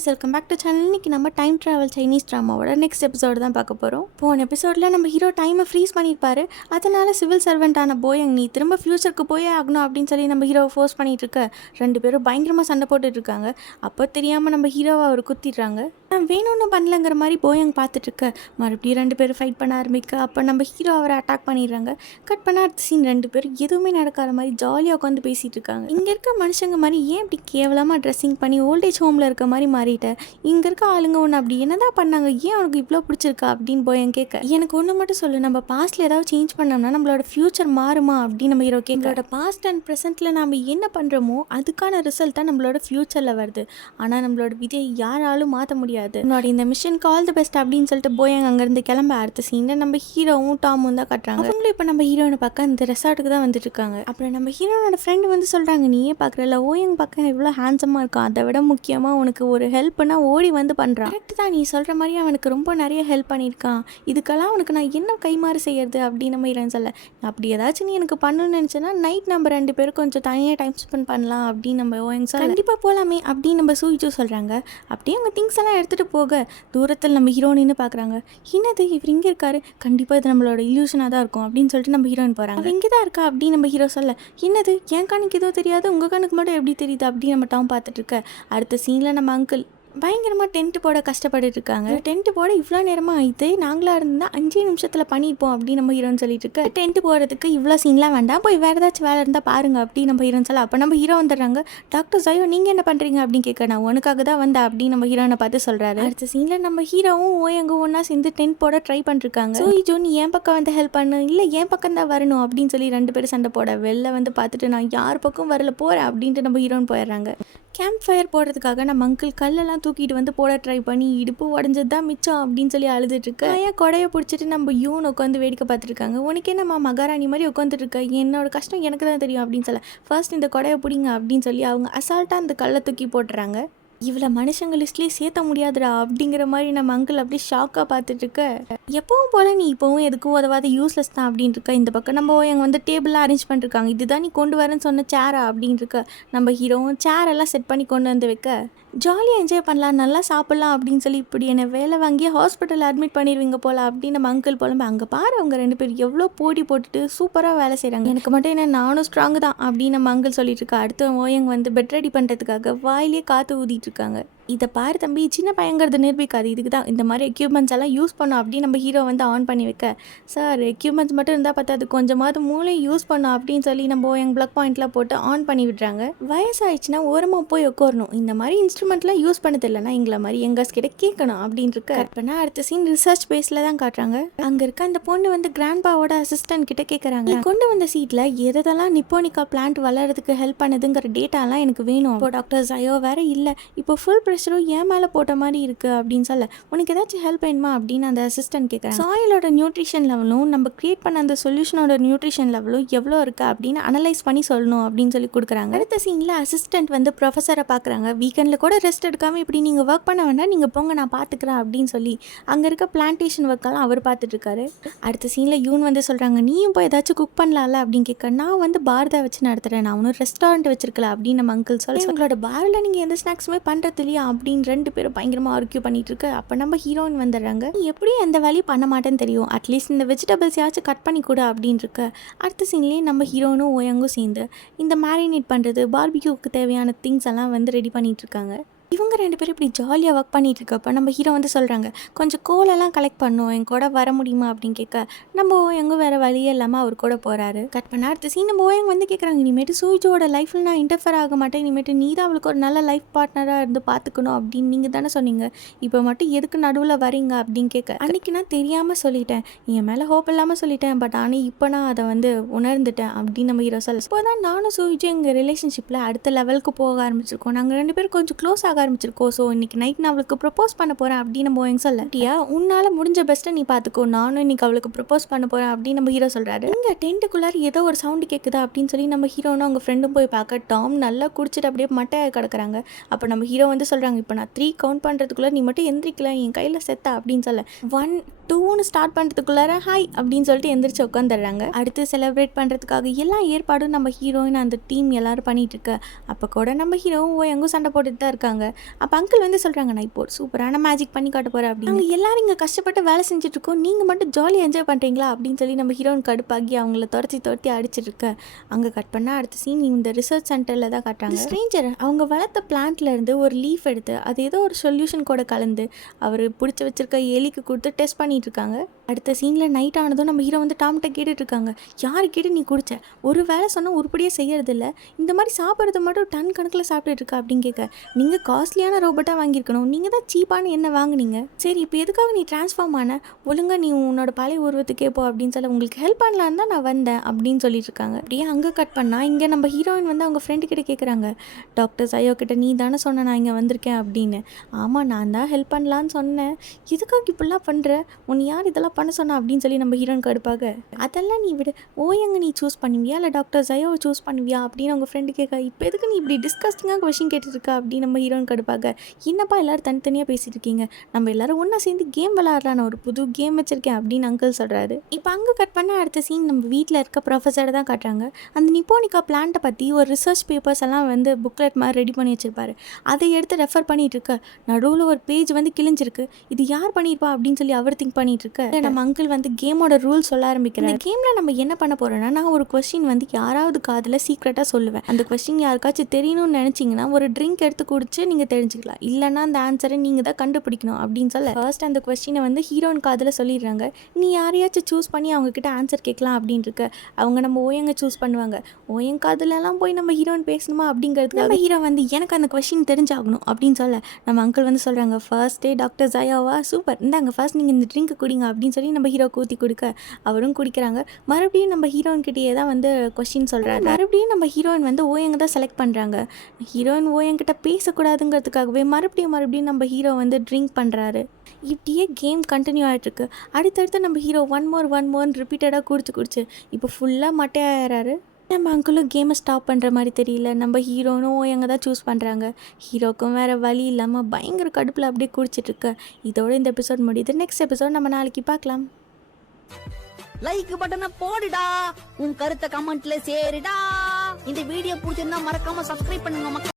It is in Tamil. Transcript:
Guys, welcome back to channel. இன்னைக்கு நம்ம டைம் ட்ராவல் சைனீஸ் ட்ராமாவோட நெக்ஸ்ட் எபிசோடு தான் பார்க்க போகிறோம். போன எபிசோடில் நம்ம ஹீரோ டைமை ஃப்ரீஸ் பண்ணியிருப்பாரு. அதனால சிவில் சர்வெண்ட்டான போயங் நீ திரும்ப ஃபியூச்சருக்கு போயே ஆகணும் அப்படின்னு சொல்லி நம்ம ஹீரோவை ஃபோர்ஸ் பண்ணிட்டு இருக்க. ரெண்டு பேரும் பயங்கரமாக சண்டை போட்டுட்டு இருக்காங்க. அப்போ தெரியாமல் நம்ம ஹீரோவை அவர் குத்திடுறாங்க. நான் வேணும்னு பண்ணலங்கிற மாதிரி போயங் பார்த்துட்டு இருக்க. மறுபடியும் ரெண்டு பேரும் ஃபைட் பண்ண ஆரம்பிக்க. அப்போ நம்ம ஹீரோ அவரை அட்டாக் பண்ணிடுறாங்க. கட் பண்ண அடுத்த சீன் ரெண்டு பேரும் எதுவுமே நடக்காத மாதிரி ஜாலியாக உட்காந்து பேசிகிட்டு இருக்காங்க. இங்கே இருக்க மனுஷங்க மாதிரி ஏன் இப்படி கேவலமாக ட்ரெஸ்ஸிங் பண்ணி ஓல்டேஜ் ஹோமில் இருக்க மாதிரி மாறிட்டேன். இங்கே இருக்க ஆளுங்க ஒன்று அப்படி என்னதான் பண்ணாங்க, ஏன் அவனுக்கு இவ்வளோ பிடிச்சிருக்கா அப்படின்னு போயங் கேட்க. எனக்கு ஒன்று மட்டும் சொல்லு, நம்ம பாஸ்ட்டில் ஏதாவது சேஞ்ச் பண்ணோம்னா நம்மளோட ஃப்யூச்சர் மாறுமா அப்படின்னு நம்ம ஹீரோ கேட்க. பாஸ்ட் அண்ட் ப்ரெசென்ட்டில் நம்ம என்ன பண்ணுறோமோ அதுக்கான ரிசல்ட் தான் நம்மளோட ஃப்யூச்சரில் வருது. ஆனால் நம்மளோட விதையை யாராலும் மாற்ற முடியாது. என்னோட இந்த மிஷனுக்கு ஆல் தி பெஸ்ட் அப்படின்னு சொல்லிட்டு போயங் அங்கேருந்து கிளம்ப அடுத்த சீனில் நம்ம ஹீரோவும் டாமும் தான் கட்டுறாங்க. அவங்களும் இப்போ நம்ம ஹீரோனை பார்க்க இந்த ரெசார்ட்டுக்கு தான் வந்துட்டு இருக்காங்க. அப்புறம் நம்ம ஹீரோனோட ஃப்ரெண்டு வந்து சொல்கிறாங்க, நீயே பார்க்குறல ஓயங் பார்க்க எவ்வளோ ஹேண்ட்ஸமாக இருக்கும், அதை விட முக்கியமாக உனக்கு ஒரு ஹெல்ப்னா ஓடி வந்து பண்ணுறான். கரெக்ட் தான், நீ சொல்கிற மாதிரி அவனுக்கு ரொம்ப நிறைய ஹெல்ப் பண்ணியிருக்கான். இதுக்கெல்லாம் அவனுக்கு நான் என்ன கைமாறு செய்யறது அப்படின்னு நம்ம ஹீரோன்னு சொல்ல. அப்படி ஏதாச்சும் நீ எனக்கு பண்ணணும்னு நினச்சேன்னா நைட் நம்ம ரெண்டு பேரும் கொஞ்சம் தனியாக டைம் ஸ்பெண்ட் பண்ணலாம் அப்படின்னு நம்ம ஓயங் சொல்ல. கண்டிப்பாக போகலாமே அப்படின்னு நம்ம சூயிச்சோ சொல்கிறாங்க. அப்படியே அவங்க திங்ஸ் எல்லாம் எடுத்துகிட்டு போக தூரத்தில் நம்ம ஹீரோயின்னு பார்க்குறாங்க. என்னது இவர் இங்கே இருக்காரு, கண்டிப்பாக இது நம்மளோட இல்யூஷனாக தான் இருக்கும் அப்படின்னு சொல்லிட்டு நம்ம ஹீரோயின் போகிறாங்க. அவள் இங்கே தான் இருக்கா அப்படின்னு நம்ம ஹீரோ சொல்ல. என்னது என் கண்ணுக்கு எதுவும் தெரியாது, உங்கள் கண்ணுக்கு மட்டும் எப்படி தெரியுது அப்படின்னு நம்ம டாம் பார்த்துட்டு இருக்க. அடுத்த சீனில் நம்ம அங்கிள் பயங்கரமாக டென்ட்டு போட கஷ்டப்பட்டு இருக்காங்க. டென்ட்டு போட இவ்வளோ நேரமாக ஆயிடுது, நாங்களாக இருந்தால் 5 நிமிஷத்தில் பண்ணியிருப்போம் அப்படின்னு நம்ம ஹீரோன்னு சொல்லிட்டு இருக்க. டென்ட்டு போகிறதுக்கு இவ்வளோ சீன்லாம் வேண்டாம், போய் வேறு ஏதாச்சும் வேலை இருந்தால் பாருங்க அப்படின்னு நம்ம ஹீரோன்னு சொல்ல. அப்போ நம்ம ஹீரோ வந்துடுறாங்க. டாக்டர் ஜயோ நீங்கள் என்ன பண்ணுறீங்க அப்படின்னு கேட்க. நான் உனக்காக தான் வந்தேன் அப்படின்னு நம்ம ஹீரோனை பார்த்து சொல்கிறாரு. அடுத்த சீனில் நம்ம ஹீரோவும் ஓயங்கும் ஒன்றா சேர்ந்து டென்ட் போட ட்ரை பண்ணிருக்காங்க. ஸோ ஜோ நீ என் பக்கம் வந்து ஹெல்ப் பண்ணு, இல்லை என் பக்கம் தான் வரணும் அப்படின்னு சொல்லி ரெண்டு பேரும் சண்டை போட. வெளில வந்து பார்த்துட்டு நான் யார் பக்கம் வரல போகிறேன் அப்படின்ட்டு நம்ம ஹீரோன்னு போயிடுறாங்க. கேம்ப் ஃபயர் போடுறதுக்காக நம்ம அங்கிள் கல்லெல்லாம் தூக்கிட்டு வந்து போட ட்ரை பண்ணி இடுப்பு உடஞ்சது தான் மிச்சம் அப்படின்னு சொல்லி அழுதுட்டு இருக்க. ஐயா கொடையை பிடிச்சிட்டு நம்ம யூன் உட்காந்து வேடிக்கை பார்த்துருக்காங்க. உனக்கே நம்ம மகாராணி மாதிரி உட்காந்துட்டு இருக்க, என்னோட கஷ்டம் எனக்கு தான் தெரியும் அப்படின்னு சொல்ல. ஃபர்ஸ்ட் இந்த கொடையை பிடிங்க அப்படின்னு சொல்லி அவங்க அசால்ட்டாக அந்த கல்லை தூக்கி போட்டுறாங்க. இவ்வளோ மனுஷங்க லிஸ்ட்லேயே சேர்த்த முடியாதுடா அப்படிங்கிற மாதிரி நம்ம அங்கிள் அப்படியே ஷாக்காக பார்த்துட்டு இருக்க. எப்பவும் போல் நீ இப்போவும் எதுக்கும் உதவாத யூஸ்லெஸ் தான் அப்படின்னு இருக்க. இந்த பக்கம் நம்ம எங்கள் வந்து டேபிளாக அரேஞ்ச் பண்ணிருக்காங்க. இதுதான் நீ கொண்டு வரேன்னு சொன்ன சேரா அப்படின்னு இருக்க. நம்ம ஹீரோவும் சேரெல்லாம் செட் பண்ணி கொண்டு வந்து வைக்க. ஜாலியாக என்ஜாய் பண்ணலாம், நல்லா சாப்பிட்லாம் அப்படின்னு சொல்லி இப்படி என்னை வேலை வாங்கி ஹாஸ்பிட்டலில் அட்மிட் பண்ணிடுவீங்க போல் அப்படின்னு நம்ம அங்கிள் போலம்பு. அங்கே பாரு அவங்க ரெண்டு பேர் எவ்வளோ போட்டி போட்டுட்டு சூப்பராக வேலை செய்கிறாங்க. எனக்கு மட்டும் என்ன, நானும் ஸ்ட்ராங்கு தான் அப்படின்னு நம்ம அங்கிள் சொல்லிட்டு இருக்கா. அடுத்த ஓயங் வந்து பெட் ரெடி பண்ணுறதுக்காக வாயிலே காற்று ஊதிட்டு இருக்காங்க. இதை பாரு தம்பி, சின்ன பையங்கிறது நிரூபிக்காது, இதுக்கு தான் இந்த மாதிரி எக்யூப்மெண்ட்ஸ் எல்லாம் யூஸ் பண்ணோம் அப்படின்னு நம்ம ஹீரோ வந்து ஆன் பண்ணி வைக்க. சார் எக்யூப்மெண்ட்ஸ் மட்டும் இருந்தால் பார்த்தா அது கொஞ்சமாவது மூளையும் யூஸ் பண்ணோம் அப்படின்னு சொல்லி நம்ம எங்கள் ப்ளக் பாயிண்ட்லாம் போட்டு ஆன் பண்ணி விடுறாங்க. வயசாகிடுச்சுன்னா ஓரமாக போய் உட்காரணும், இந்த மாதிரி இன்ஸ்ட்ருமெண்ட்லாம் யூஸ் பண்ணது இல்லைன்னா எங்களை மாதிரி எங்கஸ் கிட்ட கேட்கணும் அப்படின்னு இருக்கு. அப்படின்னா அடுத்த சீன் ரிசர்ச் பேஸில் தான் காட்டுறாங்க. அங்கே இருக்க அந்த பொண்ணு வந்து கிராண்ட்பாவோட அசிஸ்டன்ட் கிட்ட கேட்குறாங்க, கொண்டு வந்த சீட்டில் எதெல்லாம் நிப்போனிக்கா பிளான்ட் வளர்றதுக்கு ஹெல்ப் பண்ணுதுங்கிற டேட்டாலாம் எனக்கு வேணும். இப்போ டாக்டர் ஜயோ வேற இல்லை, இப்போ ஃபுல் ஏன் மேலே போட்ட மாதிரி இருக்குது அப்படின்னு சொல்ல. உனக்கு ஏதாச்சும் ஹெல்ப் வேணுமா அப்படின்னு அந்த அசிஸ்டன்ட் கேட்குறேன். சாயிலோட நியூட்ரிஷன் லெவலும் நம்ம கிரியேட் பண்ண அந்த சொல்யூஷனோட நியூட்ரிஷன் லெவலும் எவ்வளோ இருக்குது அப்படின்னு அனலைஸ் பண்ணி சொல்லணும் அப்படின்னு சொல்லி கொடுக்குறாங்க. அடுத்த சீனில் அசிஸ்டன்ட் வந்து ப்ரொஃபஸரை பார்க்குறாங்க. வீக்கெண்டில் கூட ரெஸ்ட் எடுக்காமல் இப்படி நீங்கள் ஒர்க் பண்ண வேண்டாம், நீங்கள் போங்க நான் பார்த்துக்கிறேன் அப்படின்னு சொல்லி அங்கே இருக்க பிளான்டேஷன் ஒர்க்கெல்லாம் அவர் பார்த்துட்ருக்காரு. அடுத்த சீனில் யூன் வந்து சொல்கிறாங்க, நீயும் போய் ஏதாச்சும் குக் பண்ணலாம்ல அப்படின்னு கேட்க. நான் வந்து பார் தான் வச்சு நடத்துகிறேன், நான் ஒன்றும் ரெஸ்டாரண்ட் வச்சிருக்கல அப்படின்னு நம்ம அங்கிள் சொல்ல. உங்களோட பாரில் நீங்கள் எந்த ஸ்நாக்ஸுமே பண்ணுறது இல்லையா அப்படின்னு ரெண்டு பேரும் பயங்கரமாக ஆர்கியூ பண்ணிட்டு இருக்கு. அப்போ நம்ம ஹீரோயின் வந்துடுறாங்க. எப்படியும் எந்த வேலையும் பண்ண மாட்டேன்னு தெரியும், அட்லீஸ்ட் இந்த வெஜிடபிள்ஸ் யாச்சும் கட் பண்ணி கூட அப்படின்னு இருக்கு. அடுத்த சீன்லேயே நம்ம ஹீரோனும் ஓயங்கும் சேர்ந்து இந்த மேரினேட் பண்ணுறது பார்பிக்யூக்கு தேவையான திங்ஸ் எல்லாம் வந்து ரெடி பண்ணிட்டு இருக்காங்க. இவங்க ரெண்டு பேரும் இப்படி ஜாலியாக ஒர்க் பண்ணிட்டு இருக்கப்போ நம்ம ஹீரோ வந்து சொல்கிறாங்க, கொஞ்சம் கோலெல்லாம் கலெக்ட் பண்ணும், என் கூட வர முடியுமா அப்படின்னு கேட்க. நம்ம ஓயங்க வேறு வழியே இல்லாமல் அவர் கூட போகிறாரு. கட் பண்ண அடுத்த சீன் நம்ம ஓயங்க வந்து கேட்குறாங்க, இனிமேட்டு சூஜோட லைஃப்பில் நான் இன்டர்ஃபர் ஆக மாட்டேன், இனிமேட்டு நீ தான் அவளுக்கு ஒரு நல்ல லைஃப் பார்ட்னராக இருந்து பார்த்துக்கணும் அப்படின்னு நீங்கள் தானே சொன்னீங்க, இப்போ மட்டும் எதுக்கு நடுவில் வரீங்க அப்படின்னு கேட்க. அன்றைக்கி நான் தெரியாமல் சொல்லிட்டேன், என் மேலே ஹோப் இல்லாமல் சொல்லிட்டேன், பட் ஆனால் இப்போ நான் அதை வந்து உணர்ந்துட்டேன் அப்படின்னு நம்ம ஹீரோ சொல்ல. இப்போ தான் நானும் சூஜோ எங்கள் ரிலேஷன்ஷிப்பில் அடுத்த லெவலுக்கு போக ஆரம்பிச்சிருக்கோம், நாங்கள் ரெண்டு பேரும் கொஞ்சம் க்ளோஸ் ஆக ஆரம்பிச்சிருக்கோம். ஸோ இன்னைக்கு நைட் நான் அவளுக்கு ப்ரப்போஸ் பண்ண போகிறேன் அப்படின்னு நம்ம எங்க சொல்ல. டியா உன்னால் முடிஞ்ச பெஸ்ட்டை நீ பார்த்துக்கோ, நானும் இன்னைக்கு அவளுக்கு ப்ரப்போஸ் பண்ண போகிறேன் அப்படின்னு நம்ம ஹீரோ சொல்கிறாரு. இங்கே டென்ட்டுக்குள்ளார ஏதோ ஒரு சவுண்டு கேட்குதா அப்படின்னு சொல்லி நம்ம ஹீரோனும் அவங்க ஃப்ரெண்டும் போய் பார்க்க. டாம் நல்லா குடிச்சிட்டு அப்படியே மட்டையாக கிடக்குறாங்க. அப்போ நம்ம ஹீரோ வந்து சொல்கிறாங்க, இப்போ நான் 3 கவுண்ட் பண்ணுறதுக்குள்ளே நீ மட்டும் எந்திரிக்கல, என் கையில் செத்தா அப்படின்னு சொல்ல. 1 2ன்னு ஸ்டார்ட் பண்ணுறதுக்குள்ளார ஹாய் அப்படின்னு சொல்லிட்டு எந்திரிச்சு உட்காந்துடுறாங்க. அடுத்து செலிப்ரேட் பண்ணுறதுக்காக எல்லா ஏற்பாடும் நம்ம ஹீரோயின் அந்த டீம் எல்லாரும் பண்ணிட்டு இருக்க. அப்போ கூட நம்ம ஹீரோவும் எங்கும் சண்டை போட்டுட்டு தான் இருக்காங்க. அப்போ அங்கிள் வந்து சொல்கிறாங்க நான் இப்போ ஒரு சூப்பரான மேஜிக் பண்ணி காட்ட போகிறேன் அப்படின்னு. அவங்க எல்லாரும் இங்கே கஷ்டப்பட்டு வேலை செஞ்சுட்ருக்கோம், நீங்கள் மட்டும் ஜாலியாக என்ஜாய் பண்ணுறீங்களா அப்படின்னு சொல்லி நம்ம ஹீரோயின் கடுப்பாகி அவங்கள துரத்தி அடிச்சிட்ருக்க. அங்கே கட் பண்ணால் அடுத்த சீன் இந்த ரிசர்ச் சென்டரில் தான் காட்டுறாங்க. ஸ்ட்ரேஞ்சர் அவங்க வளர்த்த பிளான்ட்லேருந்து ஒரு லீஃப் எடுத்து அது ஏதோ ஒரு சொல்யூஷன் கூட கலந்து அவர் பிடிச்சி வச்சிருக்க எலிக்கு கொடுத்து டெஸ்ட் பண்ணிட்டு இருக்காங்க. அடுத்த சீனில் நைட் ஆனதும் நம்ம ஹீரோ வந்து டாம்கிட்ட கேட்டுட்ருக்காங்க, யாரு கேட்டு நீ குடிச்ச, ஒரு வேலை சொன்னால் உருப்படியே செய்யறதில்ல, இந்த மாதிரி சாப்பிட்றது மட்டும் டன் கணக்கில் சாப்பிட்டுட்டு இருக்கா அப்படின்னு கேட்க, நீங்கள் காஸ்ட்லியான ரோபோட்டாக வாங்கியிருக்கணும், நீங்கள் தான் சீப்பான என்ன வாங்குனீங்க, சரி இப்போ எதுக்காக நீ ட்ரான்ஸ்ஃபார்ம் ஆன, ஒழுங்காக நீ உன்னோட பழைய உருவத்துக்கே போ அப்படின்னு சொல்ல உங்களுக்கு ஹெல்ப் பண்ணலான்னு தான் நான் வந்தேன் அப்படின்னு சொல்லிட்டு இருக்காங்க. அப்படியே அங்கே கட் பண்ணால் இங்கே நம்ம ஹீரோயின் வந்து அவங்க ஃப்ரெண்டு கிட்ட கேட்குறாங்க, டாக்டர் சயோ கிட்ட நீ தானே சொன்ன நான் இங்கே வந்திருக்கேன் அப்படின்னு. ஆமாம் நான் தான் ஹெல்ப் பண்ணலான்னு சொன்னேன், எதுக்காக இப்படிலாம் பண்ணுற, உன்னை யார் இதெல்லாம் பண்ண சொன்னா அப்படின்னு சொல்லி நம்ம ஹீரோயின் கடுப்பாக, அதெல்லாம் நீ விடு, ஓயங்க நீ சூஸ் பண்ணுவியா இல்லை டாக்டர் சயோவை சூஸ் பண்ணுவியா அப்படின்னு அவங்க ஃப்ரெண்டு கேட்க, இப்போ எதுக்கு நீ இப்படி டிஸ்கஸ்டிங்காக கொஷின் கேட்டுருக்கா அப்படின்னு நம்ம ஹீரோயின் கடுப்பாக, என்னப்பா எல்லோரும் தனித்தனியாக பேசிட்டு இருக்கீங்க, நம்ம எல்லாரும் ஒன்றா சேர்ந்து கேம் விளாட்லாம், நான் ஒரு புது கேம் வச்சுருக்கேன் அப்படின்னு அங்கிள் சொல்கிறாரு. இப்போ அங்கே கட் பண்ண அடுத்த சீன் நம்ம வீட்டில் இருக்க ப்ரொஃபஸரை தான் காட்டுறாங்க. அந்த நிப்போனிக்கா பிளான்ட்டை பற்றி ஒரு ரிசர்ச் பேப்பர்ஸ் எல்லாம் வந்து புக்லெட் மாதிரி ரெடி பண்ணி வச்சிருப்பாரு. அதை எடுத்து ரெஃபர் பண்ணிட்டு இருக்க, நடுவில் ஒரு பேஜ் வந்து கிழிஞ்சிருக்கு, இது யார் பண்ணியிருப்பா அப்படின்னு சொல்லி அவர் திங்க் பண்ணிட்டு இருக்க, நம்ம அங்கிள் வந்து கேமோட ரூல் சொல்ல ஆரம்பிக்கிறார். இந்த கேமில் நம்ம என்ன பண்ண போறோம்னா, நான் ஒரு கொஸ்டின் வந்து யாராவது காதில் சீக்ரெட்டாக சொல்லுவேன், அந்த கொஸ்டின் யாருக்காச்சும் தெரியணும்னு நினச்சிங்கன்னா ஒரு ட்ரிங்க் எடுத்து குடிச்சு நீங்கள் தெரிஞ்சுக்கலாம், இல்லைன்னா அந்த ஆன்சரை நீங்கள் தான் கண்டுபிடிக்கணும் அப்படின்னு சொல்ல ஃபர்ஸ்ட் அந்த கொஸ்டினை வந்து ஹீரோயின் காதில் சொல்லிடுறாங்க. நீ யாரையாச்சும் சூஸ் பண்ணி அவங்க கிட்ட ஆன்சர் கேட்கலாம் அப்படின்னு இருக்க, அவங்க நம்ம ஓயங்க சூஸ் பண்ணுவாங்க. ஓயங்க காதுலலாம் போய் நம்ம ஹீரோயின் பேசணுமா அப்படிங்கிறதுக்கு நம்ம ஹீரோ வந்து எனக்கு அந்த கொஸ்டின் தெரிஞ்சாகணும் அப்படின்னு சொல்ல, நம்ம அங்கிள் வந்து சொல்கிறாங்க, ஃபர்ஸ்ட் டே டாக்டர் ஜயாவா சூப்பர், இந்தாங்க ஃபர்ஸ்ட் நீங்கள் இந்த ட்ரிங்க் குடிங்க அப்படின்னு சொல்லி நம்ம ஹீரோ ஊற்றி கொடுக்க அவரும் குடிக்கிறாங்க. மறுபடியும் நம்ம ஹீரோயின் கிட்டேயே தான் வந்து கொஸ்டின் சொல்கிறாங்க. மறுபடியும் நம்ம ஹீரோயின் வந்து ஓயங்க தான் செலக்ட் பண்ணுறாங்க. ஹீரோயின் ஓயங்கிட்ட பேசக்கூடாதுங்கிறதுக்காகவே மறுபடியும் நம்ம ஹீரோ வந்து ட்ரிங்க் பண்ணுறாரு. இப்படியே கேம் கண்டினியூ ஆகிட்டுருக்கு. அடுத்தடுத்து நம்ம ஹீரோ ஒன் மோர்னு ரிப்பீட்டடாக குடிச்சு இப்போ ஃபுல்லாக மட்டையாகிறாரு. நம்ம அங்கிளும் கேமை ஸ்டாப் பண்ணுற மாதிரி தெரியல, நம்ம ஹீரோனும் எங்கே தான் சூஸ் பண்ணுறாங்க. ஹீரோக்கும் வேறு வழி இல்லாமல் பயங்கர கடுப்பில் அப்படியே குடிச்சிட்ருக்கு. இதோட இந்த எபிசோட் முடியுது. நெக்ஸ்ட் எபிசோட் நம்ம நாளைக்கு பார்க்கலாம். லைக் பட்டனை போடுடா, உன் கருத்தை கமெண்ட்ல சேருடா. இந்த வீடியோ பிடிச்சிருந்தா மறக்காம சப்ஸ்கிரைப் பண்ணுங்க மக்கள்.